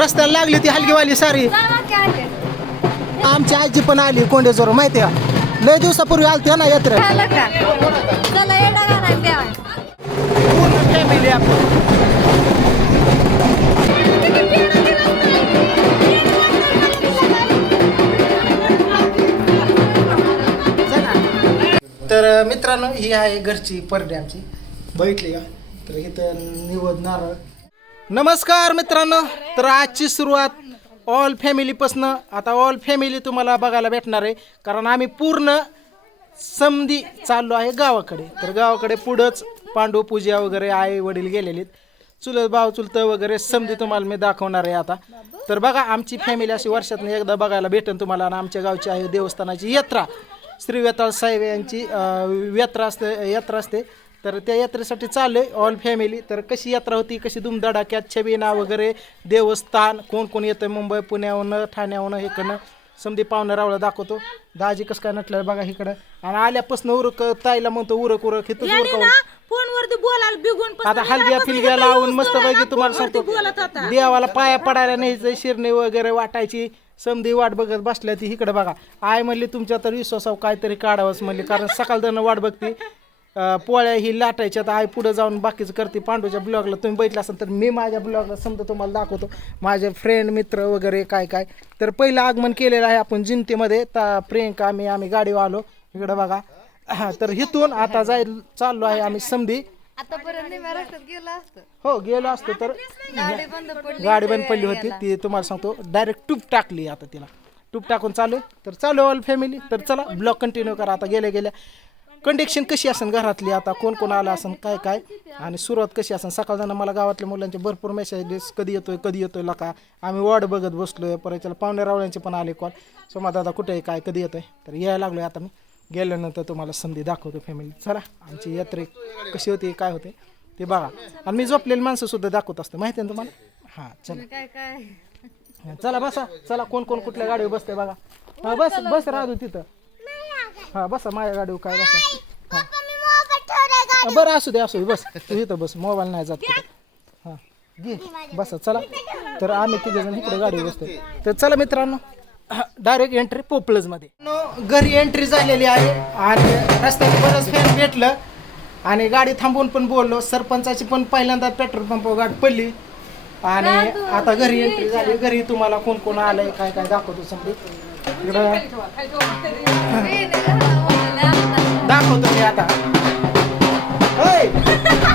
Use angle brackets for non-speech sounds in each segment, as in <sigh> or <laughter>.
रस्त्याला लागली ती हलकीवाली सारी. आमची आजी पण आली कोंडेजोर माहिती का? लय दिवसापूर्वी आलती ना यात्रा झालं का फॅमिली आपण? तर मित्रांनो ही आहे घरची परडे आमची बघितली का? तर इथं निवडणार नारळ नमस्कार मित्रांनो तर आजची सुरुवात ऑल फॅमिलीपासनं आता ऑल फॅमिली तुम्हाला बघायला भेटणार आहे कारण आम्ही पूर्ण समधी चाललो आहे गावाकडे. तर गावाकडे पुढंच पांडू पूजा वगैरे आई वडील गेलेले चुलत भाव चुलत वगैरे समधी तुम्हाला मी दाखवणार आहे आता. तर बघा आमची फॅमिली अशी वर्षातून एकदा बघायला भेटेन तुम्हाला आणि आमच्या गावची आहे देवस्थानाची यात्रा. श्री वेताळ साहेब यांची यात्रा असते यात्रा असते. तर त्या यात्रेसाठी चाललोय ऑल फॅमिली तर कशी यात्रा होती कशी धुमधडाक्यात छबिना वगैरे देवस्थान कोण कोण येतं मुंबई पुण्याहून ठाण्याहून इकडनं समधी पाहुणं रावळं दाखवतो. दाजी कसं काय नटलं बघा इकडं. आणि आल्यापासून उरक ताईला म्हणतो उरक उरक हिथं उरक फोनवरती बोलायला बिगून आता हलग्या फिलग्या लावून मस्त पैकी तुम्हाला सांगतो. देवाला पाया पडायला न्यायचं शिरणी वगैरे वाटायची समधी वाट बघत बसल्या ती इकडे बघा. आय म्हणली तुमच्या तर विश्वासाव काहीतरी काढावंच म्हणली कारण सकाळ वाट बघती. पोळ्या ही लाटायच्या तर आई पुढे जाऊन बाकीचं करते. पांडूच्या ब्लॉगला तुम्ही बघितलं असाल तर मी माझ्या ब्लॉगला समजा तुम्हाला दाखवतो. माझे फ्रेंड मित्र वगैरे काय काय. तर पहिलं आगमन केलेलं आहे आपण जिंतीमध्ये ता प्रियंका आम्ही आम्ही गाडीवर आलो. इकडं बघा. हा तर इथून आता जाय चाललो आहे आम्ही समधी हो गेलो असतो तर गाडी बंद पडली गाडी होती. ती तुम्हाला सांगतो डायरेक्ट टूप टाकली आता तिला. टूप टाकून चालू. तर चालू ऑल फॅमिली तर चला ब्लॉग कंटिन्यू करा. आता गेल्या गेल्या. कंडिक्शन कशी असेल घरातली? आता कोण कोण आलं असेल काय काय? आणि सुरुवात कशी असेल सकाळ जाणं मला गावातल्या मुलांचे भरपूर मेसेजेस कधी येतोय कधी येतोय लका? आम्ही वॉर्ड बघत बसलोय. परत त्याला पाहुणे रावळ्यांचे पण आले कॉल सोमा दादा कुठे आहे? काय कधी येतोय? तर यायला लागलोय आता मी. गेल्यानंतर तुम्हाला संधी दाखवतो फॅमिली चला आमची यात्रे कशी होती काय होते ते बघा. आणि मी झोपलेली माणसं सुद्धा दाखवत असतं. माहिती आहे ना तुम्हाला? हां चला. काय काय? चला बसा. चला कोण कोण कुठल्या गाडीवर बसते बघा. हा बस बस राहू तिथं. हा बसा माझ्या गाडीवर काय बसा. हा. हा, बरं असू दे असू दे बस. तू इथं बस मोबाईल नाही जात कुठं. हा. घे. बसा चला. तर आम्ही तिघे जण इकडे गाडीवर बसतो तर चला मित्रांनो डायरेक्ट एंट्री पोपळजमध्ये घरी एंट्री झालेली आहे आणि रस्त्यात बरंच फेर भेटलं. आणि गाडी थांबवून पण बोललो. सरपंचाची पण पहिल्यांदा पेट्रोल पंपावर गाठ पडली. आणि आता घरी एंट्री झाली. घरी तुम्हाला कोण कोण आलंय काय काय दाखवतो समजे. इकडं दाखवतो मी आता होय.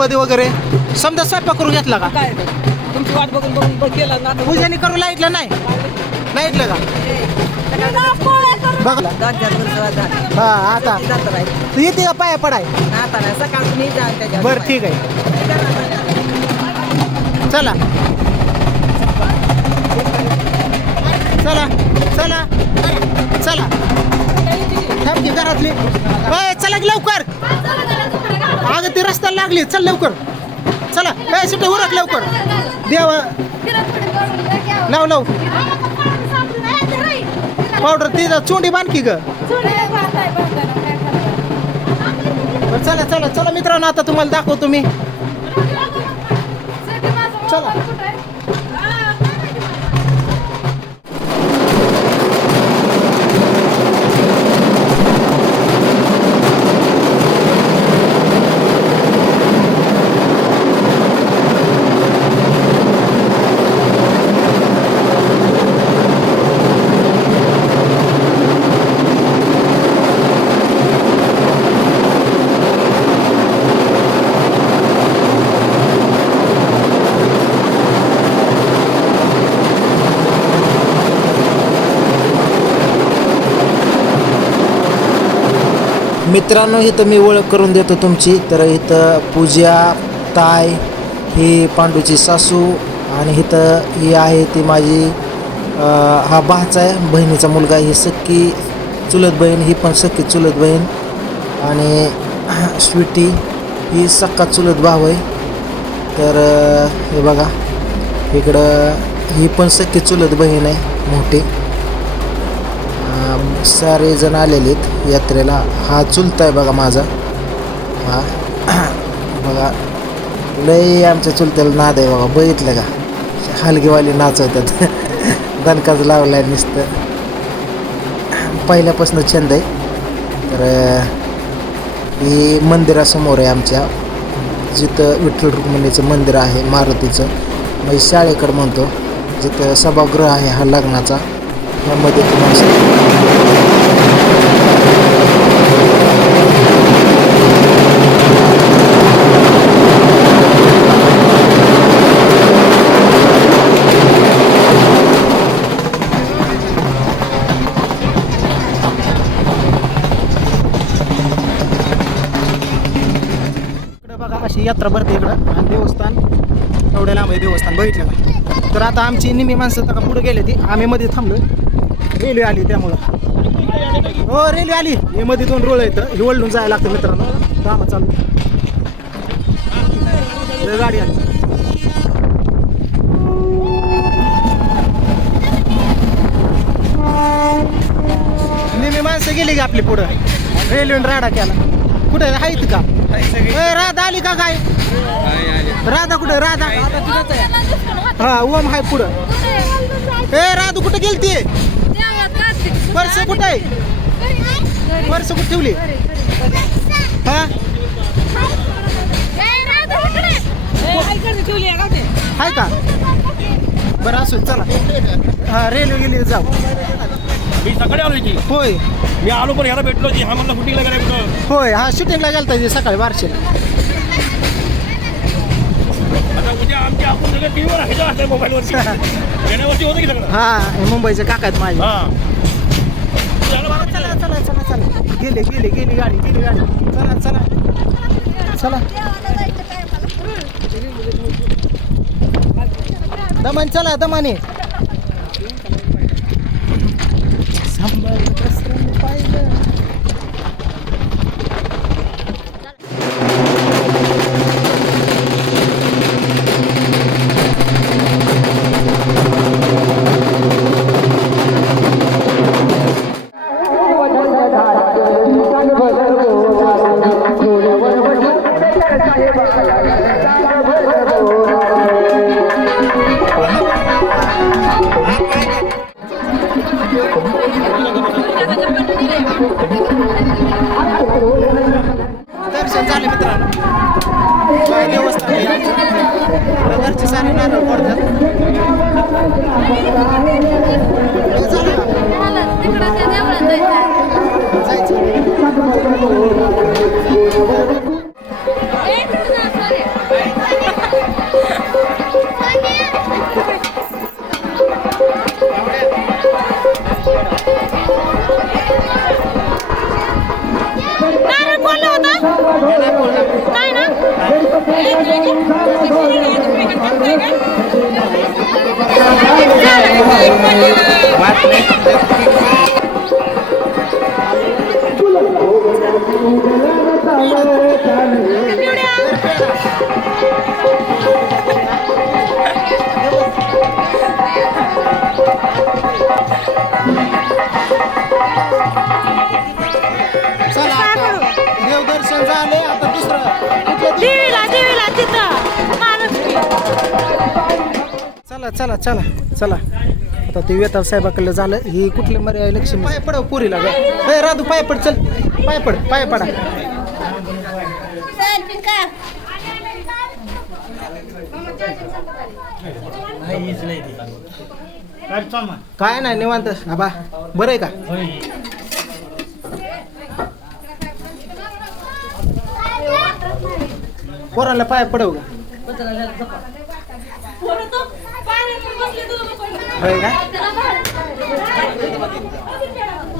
निवदी वगैरे? समजा स्वयंपाक करून घेतला का? काय तुमची वाट बघून बघून बघ केलं ना. पूजाने करू लाईटलं नाही. लाईटलं का? हा आता. तू येते का पाया पडाय? बरं ठीक आहे. चला. चला चला. चला. थांब की घरातली. चला की लवकर. अगं ती रस्त्याला लागली. चल लवकर. चला. काय सुट्टे उरक लवकर. देवा. लाव लाव. पावडर ती चोंडी बांधकी ग. चला चला चला मित्रांनो आता तुम्हाला दाखवतो मी. चला. मित्रांनो इथं मी ओळख करून देतो तुमची. तर इथं पूजा ताय ही पांडूची सासू आणि इथं ही आहे ती माझी हा भाचा आहे बहिणीचा मुलगा ही सक्की चुलत बहीण ही पण सक्की चुलत बहीण आणि <clears throat> स्वीटी ही सक्का चुलत भाव आहे. तर हे बघा इकडं ही पण सक्की चुलत बहीण आहे मोठी. सारे जण आलेले आहेत यात्रेला. हा चुलता आहे बघा माझा. हा. <clears throat> बघा. लई आमच्या चुलत्याला नाद आहे बघा. बघितलं का? हलगीवाली नाचवतात. <laughs> दणकाच लावलाय नुसतं. पहिल्यापासून छंद आहे. तर ही मंदिरासमोर आहे आमच्या. जिथं विठ्ठल रुक्मिणीचं मंदिर आहे मारुतीचं. म्हणजे शाळेकडं म्हणतो. जिथं सभागृह आहे हा लग्नाचा. यामध्ये तुम्हाला यात्रा भरते इकडं. आणि देवस्थान एवढ्या लांब आहे देवस्थान बघितलं का? तर आता आमची निम्मी माणसं तर पुढे गेले ती. आम्ही मध्ये थांबलो. रेल्वे आली त्यामुळं. हो रेल्वे आली. हे मध्ये दोन रोळ येतं हे वळून जायला लागतं मित्रांनो. कामं चालू. गाडी आली. निम्मी माणसं गेली का आपली पुढं? रेल्वेनं राडा केला. कुठे आहेत का? ए, राधा आली का काय? राधा कुठे? राधा. हा ओम हाय पुढं. ए राधू कुठे गेलती? पर्स कुठे आहे? पर्स कुठे ठेवली? हा? हाय का? बरं असू चला. हा रेल्वे गेली जाऊ. मी सकाळी आलो इथे होय. मी आलो पण ह्याला भेटलो की हा मला शूटिंगला गेला कुठं होय हा शूटिंगला गेलता इथे सकाळी बारशेला. आता उद्या आमच्या आपण सगळं टीव्हीवर ह्याच्या असतं मोबाईलवरती येण्यावरती <laughs> होतं की सगळं? हा हे मुंबईचे काका आहेत माझे. हा. चला चला चला चला चला गेले गेले गेली गाडी गेली गाडी. चला चला. चला. दमन चला दमाने sambal. नाही ना? चला चला चला. चला आता ते वेताल साहेबाकडलं झालं. ही कुठली मर्यादा लक्ष्मी. पाय पडव पुरीला ग. ए राधू पाय पड चल. पाय पड पाय पडा. काय नाही निवांत. आबा बरं आहे का? पोरांना पाय पडव का होय का?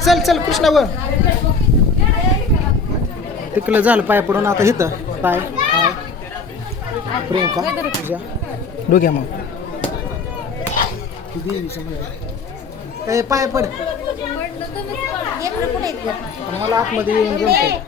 चल चल कृष्णावर. तिकडलं झालं पाय पडून आता इथं. पाय पाय. प्रियंका तुझ्या. डोक्या मग. ए पाय पड. मला आतमध्ये येऊन जमतंय.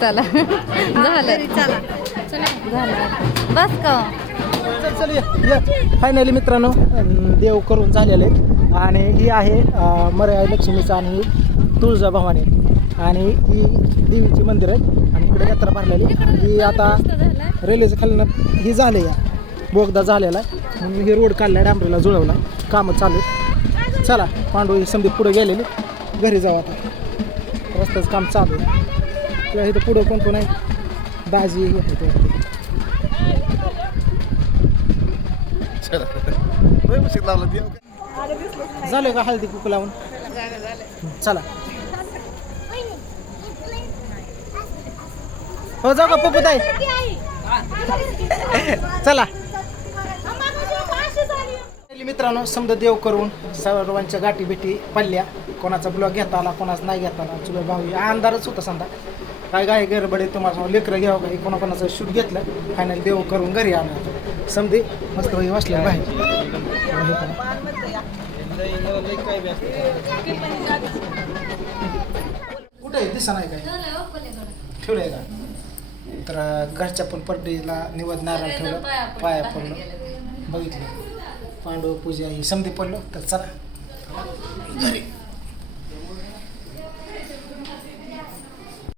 चला. झालं. झालं. बस का चल चल ये फायनली मित्रांनो अं, देव करून झालेले. आणि ही आहे अं, मर्याय लक्ष्मीचं आणि ही तुळजाभवानी आणि ही देवीची मंदिर आहे आणि इकडे यात्रा भरलेली ही आता रेल्वेचं खालनं ही झाले या बोगदा झालेला आहे. म्हणून ही रोड काढला डांबरीला जुळवला. कामं चालू. चला पांडू ही समधी पुढे गेलेली. घरी जाऊ आता. रस्त्याचं काम चालू आहे. किंवा इथं पुढं कोण कोण आहे? दाजी ही आहे ते. झालं का? हळदी कुकू लावून? चला. हो जाऊ का पप्पू ताई चला मित्रांनो समजा देव करून सर्वांच्या गाठी भेटी पडल्या. कोणाचा ब्लॉग घेता आला कोणाचा नाही घेता आला चुलत भाऊ अंधारच होता समजा. काय काय गडबड आहे तुम्हाला सांगू, लेकरं घ्यावं काही कोणाकोणाचं शूट घेतलं फायनल देव करून घरी आलं समजे मस्त वही वाचल्या बाहेर. कुठे आहे? दिसा नाही काय? ठेवलंय का? तर घरच्या पण पड्डीला निवड नारळ ठेवलं. पाया पडलं. बघितलं. पांडव पूजा ही समधी पडलो. तर चला. घरी.